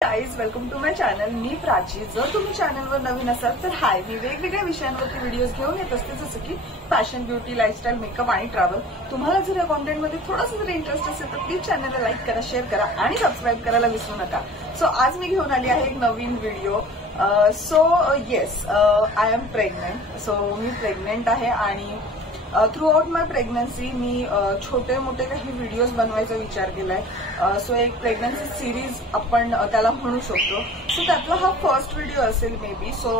Guys welcome to my channel. मी प्राची. जर तुम्ही चॅनलवर नवीन असाल तर हाय, मी वेगवेगळ्या विषयांवरती व्हिडिओज घेऊन येत असते, जसं की फॅशन, ब्युटी, लाईफस्टाईल, मेकअप आणि ट्रॅव्हल. तुम्हाला जर या कॉन्टेंटमध्ये थोडासा जरी इंटरेस्ट असेल तर प्लीज चॅनलला लाईक करा, शेअर करा आणि सबस्क्राईब करायला विसरू नका. सो आज मी घेऊन आली आहे एक नवीन video. So yes, I am pregnant. So मी प्रेग्नेंट आहे आणि थ्रू आउट माय प्रेग्नन्सी मी छोटे मोठे काही व्हिडिओज बनवायचा विचार केलाय. सो एक प्रेग्नन्सी सिरीज आपण त्याला म्हणू शकतो. सो त्यातला हा फर्स्ट व्हिडिओ असेल मे बी. सो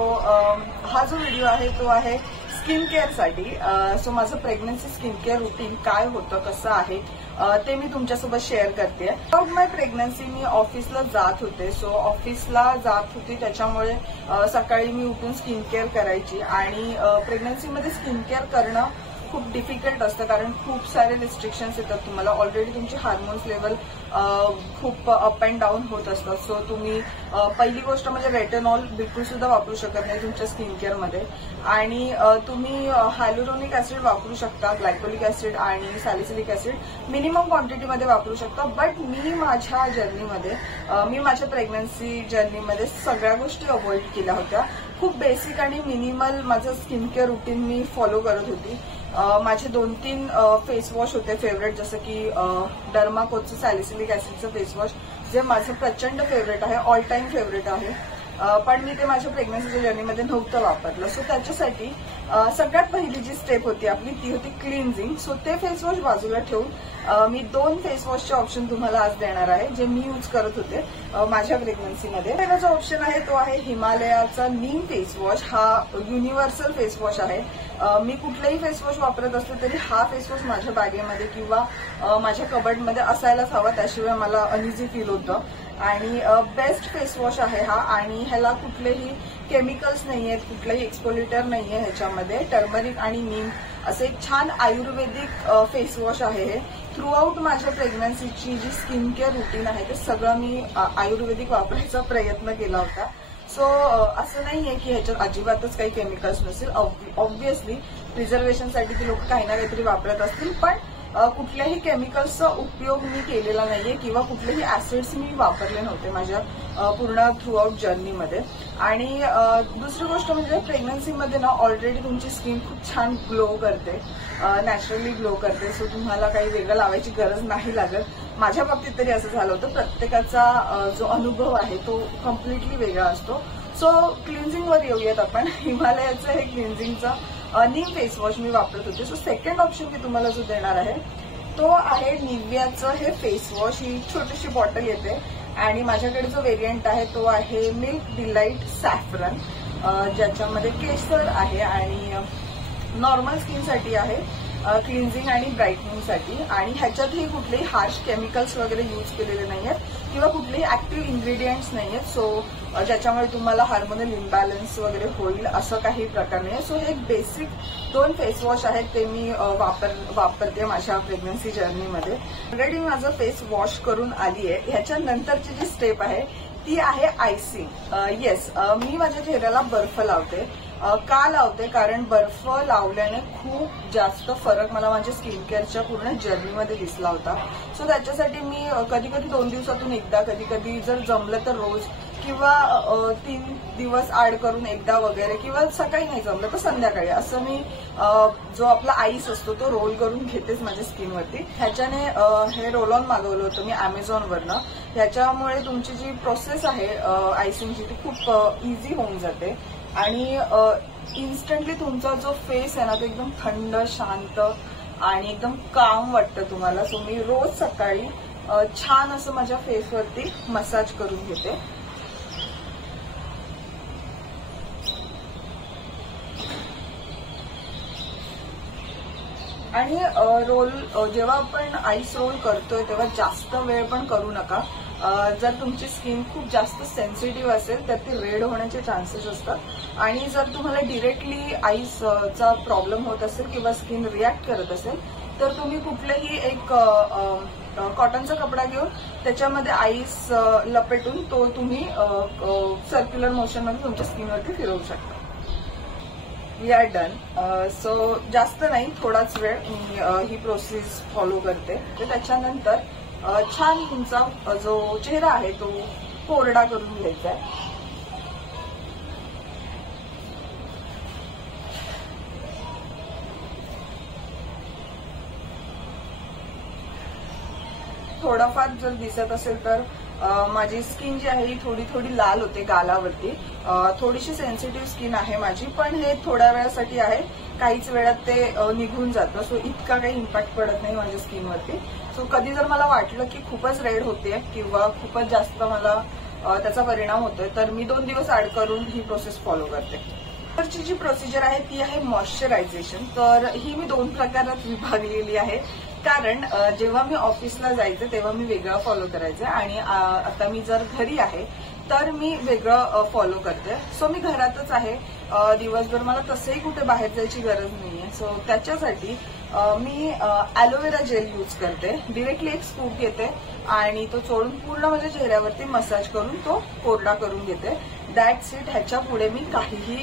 हा जो व्हिडिओ आहे तो आहे स्किन केअरसाठी. सो माझं प्रेग्नन्सी स्किन केअर रुटीन काय होतं, कसं आहे ते मी तुमच्यासोबत शेअर करते. थ्रूआउट माय प्रेग्नन्सी मी ऑफिसला जात होते. सो ऑफिसला जात होती त्याच्यामुळे सकाळी मी उठून स्किन केअर करायची आणि प्रेग्नन्सीमध्ये स्किन केअर करणं खूप डिफिकल्ट असतं, कारण खूप सारे रिस्ट्रिक्शन्स येतात तुम्हाला. ऑलरेडी तुमची हार्मोन्स लेवल खूप अप अँड डाऊन होत असतात. सो तुम्ही पहिली गोष्ट म्हणजे रेटेनॉल बिलकुल सुद्धा वापरू शकत नाही तुमच्या स्किन केअरमध्ये. आणि तुम्ही हायलुरोनिक ऍसिड वापरू शकता, ग्लायकोलिक ऍसिड आणि सॅलिसिलिक ऍसिड मिनिमम क्वांटिटीमध्ये वापरू शकता. बट मी माझ्या जर्नीमध्ये मी माझ्या प्रेग्नन्सी जर्नीमध्ये सगळ्या गोष्टी अवॉइड केल्या होत्या. खूप बेसिक आणि मिनिमल माझं स्किन केअर रुटीन मी फॉलो करत होती. माझे 2-3 फेस वॉश होते फेवरेट, जसं की डर्माकोचं सॅलिसिलिक ऍसिडचं फेस वॉश, जे माझं प्रचंड फेवरेट आहे, ऑल टाइम फेवरेट आहे. पण मी ते माझ्या प्रेग्नन्सीच्या जर्नीमध्ये नव्हतं वापरलं. सो त्याच्यासाठी सगळ्यात पहिली जी स्टेप होती आपली ती होती क्लिन्झिंग. सो ते फेस वॉश बाजूला ठेवून मी 2 फेस वॉशचे ऑप्शन तुम्हाला आज देणार आहे, जे मी यूज करत होते माझ्या प्रेग्नन्सीमध्ये. पहिला जो ऑप्शन आहे तो आहे हिमालयाचा नीम फेस वॉश. हा युनिव्हर्सल फेस वॉश आहे. मी कुठलाही फेस वॉश वापरत असले तरी हा फेस वॉश माझ्या बॅगेमध्ये किंवा माझ्या कबर्डमध्ये असायलाच हवा, त्याशिवाय मला अनइझी फील होतं. आणि बेस्ट फेस वॉश आहे हा. आणि ह्याला कुठलेही केमिकल्स नाहीयेत, कुठलाही एक्सपोल्युटर नाहीये ह्याच्यामध्ये. टर्मरिक आणि नीम असे एक छान आयुर्वेदिक फेस वॉश आहे हे. थ्रू आउट माझ्या प्रेग्नन्सीची जी स्किन केअर रुटीन आहे ते सगळं मी आयुर्वेदिक वापरायचा प्रयत्न केला होता. सो असं नाहीये की ह्याच्यात अजिबातच काही केमिकल्स नसतील. ऑब्व्हियसली प्रिझर्वेशनसाठी ती लोक काही ना काहीतरी वापरत असतील, पण कुठल्याही केमिकल्सचा उपयोग मी केलेला नाहीये किंवा कुठलेही ऍसिड्स मी वापरले नव्हते माझ्या पूर्ण थ्रू आउट जर्नीमध्ये. आणि दुसरी गोष्ट म्हणजे प्रेग्नन्सीमध्ये ना ऑलरेडी तुमची स्किन खूप छान ग्लो करते, नॅचरली ग्लो करते. सो तुम्हाला काही वेगळं लावायची गरज नाही लागत. माझ्या बाबतीत तरी असं झालं होतं. प्रत्येकाचा जो अनुभव आहे तो कम्प्लिटली वेगळा असतो. सो क्लिन्झिंगवर येऊयात आपण. हिमालयाचं हे क्लिन्झिंगचं नीम फेस वॉश मी वापरत होते. सो सेकंड ऑप्शन मी तुम्हाला जो देणार आहे तो आहे निव्हियाचं हे फेस वॉश. ही छोटीशी बॉटल येते आणि माझ्याकडे जो व्हेरियंट आहे तो आहे मिल्क डिलाइट सॅफ्रन, ज्याच्यामध्ये केसर आहे आणि नॉर्मल स्किनसाठी आहे, क्लिन्झिंग आणि ब्राईटनिंगसाठी. आणि ह्याच्यातही कुठलेही हार्श केमिकल्स वगैरे यूज केलेले नाहीयेत किंवा कुठलेही ऍक्टिव्ह इन्ग्रेडियंट्स नाहीयेत. सो ज्याच्यामुळे तुम्हाला हार्मोनल इम्बॅलन्स वगैरे होईल असं काही प्रकार नाही. सो हे बेसिक 2 फेस वॉश आहेत ते मी वापरते माझ्या प्रेग्नन्सी जर्नीमध्ये. ऑलरेडी माझं फेस वॉश करून आली आहे. ह्याच्यानंतरची जी स्टेप आहे ती आहे आयसिंग. येस, मी माझ्या चेहऱ्याला बर्फ लावते. का लावते? कारण बर्फ लावल्याने खूप जास्त फरक मला माझ्या स्किन केअरच्या पूर्ण जर्नीमध्ये दिसला होता. सो त्याच्यासाठी मी कधी कधी 2 दिवसातून एकदा, कधी कधी जर जमलं तर रोज किंवा 3 दिवस आड करून एकदा वगैरे, किंवा सकाळी नाही जमलं तर संध्याकाळी, असं मी जो आपला आईस असतो तो रोल करून घेतेच माझ्या स्किनवरती. ह्याच्याने हे रोल ऑन मागवलं होतं मी अमेझॉनवरनं. ह्याच्यामुळे तुमची जी प्रोसेस आहे आयसिंगची ती खूप इझी होऊन जाते आणि इन्स्टंटली तुमचा जो फेस आहे ना तो एकदम थंड, शांत आणि एकदम काम वाटतं तुम्हाला. सो मी रोज सकाळी छान असं माझ्या फेसवरती मसाज करून घेते. आणि रोल जेव्हा आपण आईस रोल करतोय तेव्हा जास्त वेळ पण करू नका. जर तुमची स्किन खूप जास्त सेन्सिटिव्ह असेल तर ती रेड होण्याचे चान्सेस असतात. आणि जर तुम्हाला डिरेक्टली आईसचा प्रॉब्लेम होत असेल किंवा स्किन रिॲक्ट करत असेल तर तुम्ही कुठलंही एक कॉटनचा कपडा घेऊन त्याच्यामध्ये आईस लपेटून तो तुम्ही सर्क्युलर मोशनमध्ये तुमच्या स्किनवरती फिरवू शकता. We are done. सो जास्त नाही, थोडाच वेळ मी ही प्रोसेस फॉलो करते. तर त्याच्यानंतर छान तुमचा जो चेहरा आहे तो कोरडा करून घ्यायचा आहे. थोडाफार जर दिसत असेल तर माझी स्किन जी आहे ही थोडी थोडी लाल होते गालावरती. थोडीशी सेन्सिटिव्ह स्किन आहे माझी, पण हे थोड्या वेळासाठी आहे, काहीच वेळात ते निघून जातं. सो इतका काही इम्पॅक्ट पडत नाही माझ्या स्किनवरती. सो कधी जर मला वाटलं की खूपच रेड होते किंवा खूपच जास्त मला त्याचा परिणाम होतोय तर मी 2 दिवस ऍड करून ही प्रोसेस फॉलो करते. नंतरची जी प्रोसिजर आहे ती आहे मॉइश्चरायझेशन. तर ही मी 2 प्रकारात विभागलेली आहे, कारण जेव्हा मी ऑफिसला जायचे तेव्हा मी वेगळं फॉलो करायचे आणि आता मी जर घरी आहे तर मी वेगळं फॉलो करते. सो मी घरातच आहे, दिवसभर मला तसंही कुठे बाहेर जायची गरज नाहीये. सो त्याच्यासाठी मी ॲलोवेरा जेल यूज करते. डिरेक्टली एक स्कूप घेते आणि तो चोळून पूर्ण माझ्या चेहऱ्यावरती मसाज करून तो कोरडा करून घेते. That's it. ह्याच्या पुढे मी काहीही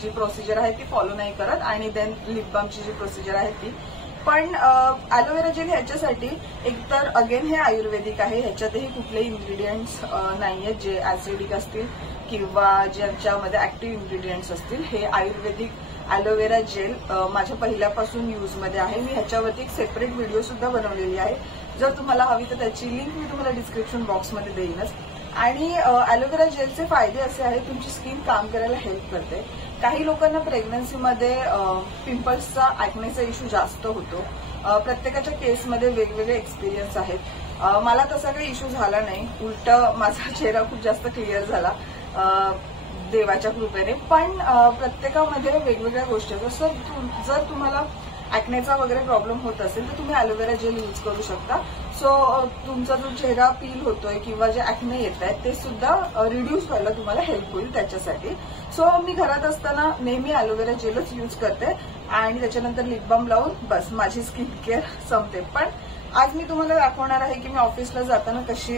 जी प्रोसिजर आहे ती फॉलो नाही करत. आणि देन लिप बामची जी प्रोसिजर आहे ती पण. ॲलोवेरा जेल ह्याच्यासाठी एकतर अगेन हे आयुर्वेदिक आहे, ह्याच्यातही कुठलेही इन्ग्रेडियंट्स नाहीयेत जे ऍसिडिक असतील किंवा ज्याच्यामध्ये ऍक्टिव्ह इन्ग्रेडियंट्स असतील. हे आयुर्वेदिक ॲलोवेरा जेल माझ्या पहिल्यापासून यूजमध्ये आहे. मी ह्याच्यावरती एक सेपरेट व्हिडिओ सुद्धा बनवलेली आहे, जर तुम्हाला हवी तर त्याची लिंक मी तुम्हाला डिस्क्रिप्शन बॉक्समध्ये देईनच. आणि ॲलोवेरा जेलचे फायदे असे आहेत, तुमची स्किन काम करायला हेल्प करते. काही लोकांना प्रेग्नन्सीमध्ये पिंपल्सचा ॲक्नेचा इश्यू जास्त होतो. प्रत्येकाच्या केसमध्ये वेगवेगळे एक्सपिरियन्स आहेत. मला तसा काही इश्यू झाला नाही, उलट माझा चेहरा खूप जास्त क्लिअर झाला देवाच्या कृपेने. पण प्रत्येकामध्ये वेगवेगळ्या गोष्टी आहेत. जर तुम्हाला ॲक्नेचा वगैरे प्रॉब्लेम होत असेल तर तुम्ही ॲलोवेरा जेल यूज करू शकता. सो तुमचा जो चेहरा पील होतोय किंवा जे ॲक्ने येत आहेत ते सुद्धा रिड्यूस व्हायला तुम्हाला हेल्प होईल त्याच्यासाठी. सो मी घरात असताना नेहमी ॲलोवेरा जेलच यूज करते आणि त्याच्यानंतर लिप बाम लावून बस माझी स्किन केअर संपते. पण आज मी तुम्हाला दाखवणार आहे की मी ऑफिसला जाताना कशी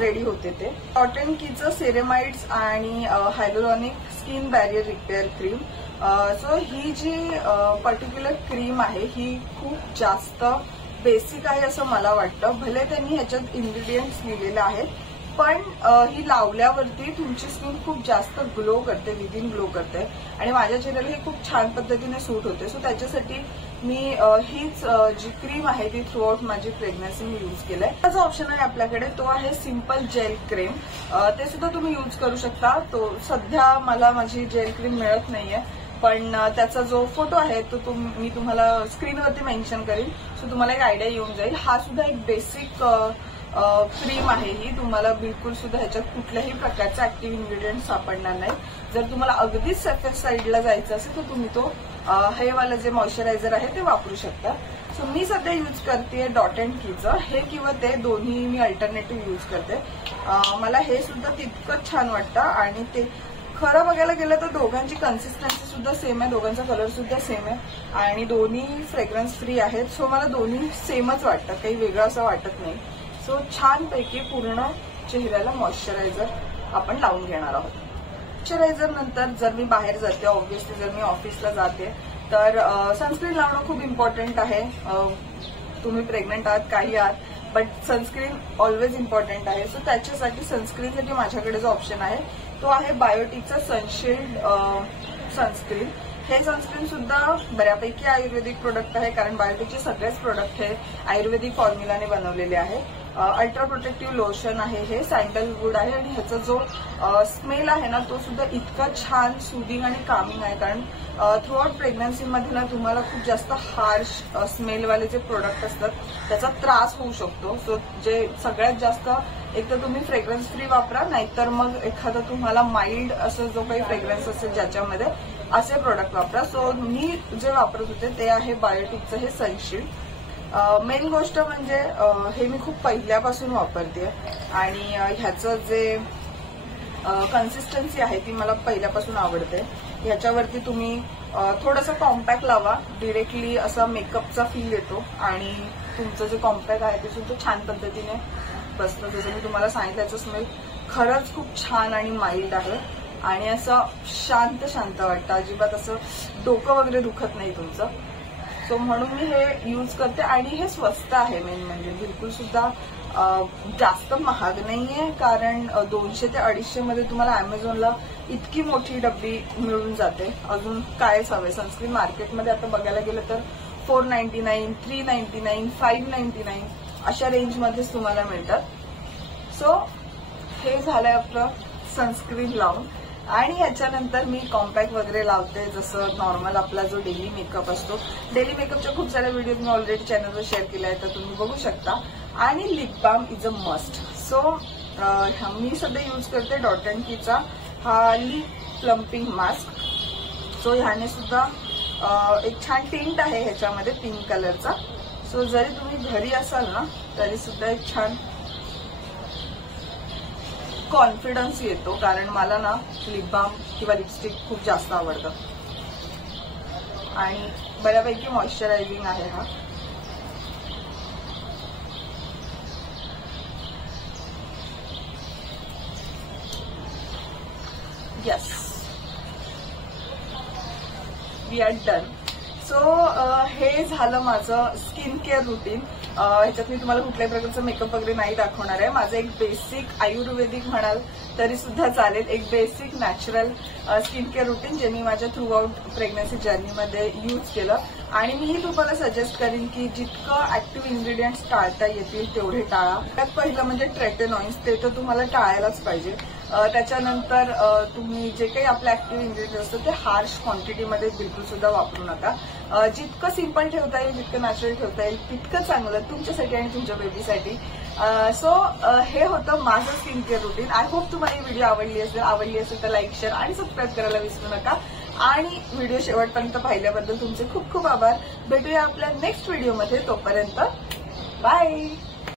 रेडी होते ते. डॉट अँड कीचं सेरेमाइड्स आणि hyaluronic skin barrier repair cream. So ही जी पर्टिक्युलर क्रीम आहे ही खूप जास्त बेसिक आहे असं मला वाटतं. भले त्यांनी ह्याच्यात इन्ग्रेडियंट्स लिहिलेले आहेत, पण ही लावल्यावरती तुमची स्किन खूप जास्त ग्लो करते, विदिन ग्लो करते आणि माझ्या चेहऱ्याला ही खूप छान पद्धतीने सूट होते. सो त्याच्यासाठी मी हीच जी क्रीम आहे ती थ्रू आउट माझी प्रेग्नन्सी मी यूज केलंय. हा जो ऑप्शन आहे आपल्याकडे तो आहे सिंपल जेल क्रीम. ते सुद्धा तुम्ही यूज करू शकता. तो सध्या मला माझी जेल क्रीम मिळत नाहीये, पण त्याचा जो फोटो आहे तो मी तुम्हाला स्क्रीनवरती मेन्शन करीन. सो तुम्हाला एक आयडिया येऊन जाईल. हा सुद्धा एक बेसिक क्रीम आहे ही. तुम्हाला बिलकुल सुद्धा ह्याच्यात कुठल्याही प्रकारचे ऍक्टिव्ह इन्ग्रेडियंट सापडणार नाही. जर तुम्हाला अगदीच सेफेस्ट साईडला जायचं असेल तर तुम्ही तो हे वाला जे मॉइश्चरायझर आहे ते वापरू शकता. सो मी सध्या यूज करते डॉट अँड कीचं. हे किंवा ते दोन्ही मी अल्टरनेटिव्ह यूज करते. मला हे सुद्धा तितकंच छान वाटतं आणि ते खरं बघायला गेलं तर दोघांची कन्सिस्टन्सी सुद्धा सेम आहे, दोघांचा कलर सुद्धा सेम आहे आणि दोन्ही फ्रेग्रन्स फ्री आहेत. सो मला दोन्ही सेमच वाटतं, काही वेगळं असं वाटत नाही. सो छानपैकी पूर्ण चेहऱ्याला मॉइश्चरायझर आपण लावून घेणार आहोत. मॉइश्चरायझर नंतर जर मी बाहेर जाते, ऑब्व्हियसली जर मी ऑफिसला जाते तर सनस्क्रीन लावणं खूप इम्पॉर्टंट आहे. तुम्ही प्रेग्नंट आहात, काही आहात, बट सनस्क्रीन ऑलवेज इम्पॉर्टंट आहे. सो त्याच्यासाठी सनस्क्रीनसाठी माझ्याकडे जो ऑप्शन आहे तो आहे बायोटिकचा सनशिल्ड सनस्क्रीन. हे सनस्क्रीन सुद्धा बऱ्यापैकी आयुर्वेदिक प्रोडक्ट आहे, कारण बायोटिकचे सगळेच प्रोडक्ट हे आयुर्वेदिक फॉर्म्युलाने बनवलेले आहे. अल्ट्रा प्रोटेक्टिव्ह लोशन आहे, हे सँडलवूड आहे आणि ह्याचा जो स्मेल आहे ना तो सुद्धा इतका छान सुदिंग आणि कामिंग आहे. कारण थ्रू आउट प्रेग्नन्सीमध्ये ना तुम्हाला खूप जास्त हार्श स्मेलवाले जे प्रोडक्ट असतात त्याचा त्रास होऊ शकतो. सो जे सगळ्यात जास्त एक तर तुम्ही फ्रेग्रन्स फ्री वापरा, नाहीतर मग एखादा तुम्हाला माइल्ड असं जो काही फ्रेग्रन्स असेल ज्याच्यामध्ये असे प्रोडक्ट वापरा. सो मी जे वापरत होते ते आहे बायोटिकचं हे सनशील्ड. मेन गोष्ट म्हणजे हे मी खूप पहिल्यापासून वापरते आणि ह्याचं जे कन्सिस्टन्सी आहे ती मला पहिल्यापासून आवडते. ह्याच्यावरती तुम्ही थोडंसं कॉम्पॅक्ट लावा, डिरेक्टली असा मेकअपचा फील येतो आणि तुमचं जे कॉम्पॅक्ट आहे ते सुद्धा छान पद्धतीने बसतं. जसं मी तुम्हाला सांगितलं याचं स्मेल खरंच खूप छान आणि माइल्ड आहे आणि असं शांत शांत वाटतं, अजिबात असं डोकं वगैरे दुखत नाही तुमचं. सो म्हणून मी हे यूज करते आणि हे स्वस्त आहे. मेन म्हणजे बिलकुल सुद्धा जास्त महाग नाहीये, कारण 200 ते 250 मध्ये तुम्हाला अमेझॉनला इतकी मोठी डब्बी मिळून जाते. अजून कायच हवे. सनस्क्रीन मार्केटमध्ये आता बघायला गेलं तर 499, 399, 599 अशा रेंजमध्येच तुम्हाला मिळतात. सो हे झालंय आपलं सनस्क्रीन लावून. आणि याच्यानंतर मी कॉम्पॅक्ट वगैरे लावते, जसं नॉर्मल आपला जो डेली मेकअप असतो. डेली मेकअपच्या खूप साऱ्या व्हिडिओ मी ऑलरेडी चॅनलवर शेअर केले आहेत, तर तुम्ही बघू शकता. आणि lip balm is a must. So मी सध्या यूज करते डॉट अँड कीचा हा लिप प्लम्पिंग मास्क. सो ह्याने सुद्धा एक छान टिंट आहे ह्याच्यामध्ये पिंक कलरचा. सो जरी तुम्ही घरी असाल ना तरी सुद्धा एक छान कॉन्फिडन्स येतो, कारण मला ना लिप बाम किंवा लिपस्टिक खूप जास्त आवडतं. आणि बऱ्यापैकी मॉइश्चरायझिंग आहे हा. Yes, we are done. So हे झालं माझं स्किन केअर रुटीन. ह्याच्यात मी तुम्हाला कुठल्याही प्रकारचं मेकअप वगैरे नाही दाखवणार आहे. माझं एक बेसिक आयुर्वेदिक म्हणाल तरी सुद्धा चालेल, एक basic natural skin care routine जे मी माझ्या थ्रू आउट प्रेग्नन्सी जर्नीमध्ये यूज केलं. आणि मीही तुम्हाला सजेस्ट करीन की जितकं ऍक्टिव्ह इन्ग्रेडियंट्स टाळता येतील तेवढे टाळा. त्यात पहिलं म्हणजे ट्रेटेनॉइड्स, ते तर तुम्हाला टाळायलाच पाहिजे. त्याच्यानंतर तुम्ही जे काही आपले ऍक्टिव्ह इन्ग्रेडियंट्स असतात ते हार्श क्वांटिटीमध्ये बिलकुल सुद्धा वापरू नका. जितकं सिंपल ठेवता येईल, जितकं नॅचरल ठेवता येईल तितकं चांगलं तुमच्यासाठी आणि तुमच्या बेबीसाठी. सो हे होतं माझं skin care routine. I hope तुम्हाला ही व्हिडिओ आवडली असेल तर लाईक, शेअर आणि सबस्क्राईब करायला विसरू नका. आणि व्हिडिओ शेवटपर्यंत पाहिल्याबद्दल तुमचे खूप खूप आभार. भेटूया आपल्या नेक्स्ट व्हिडिओमध्ये. तोपर्यंत बाय.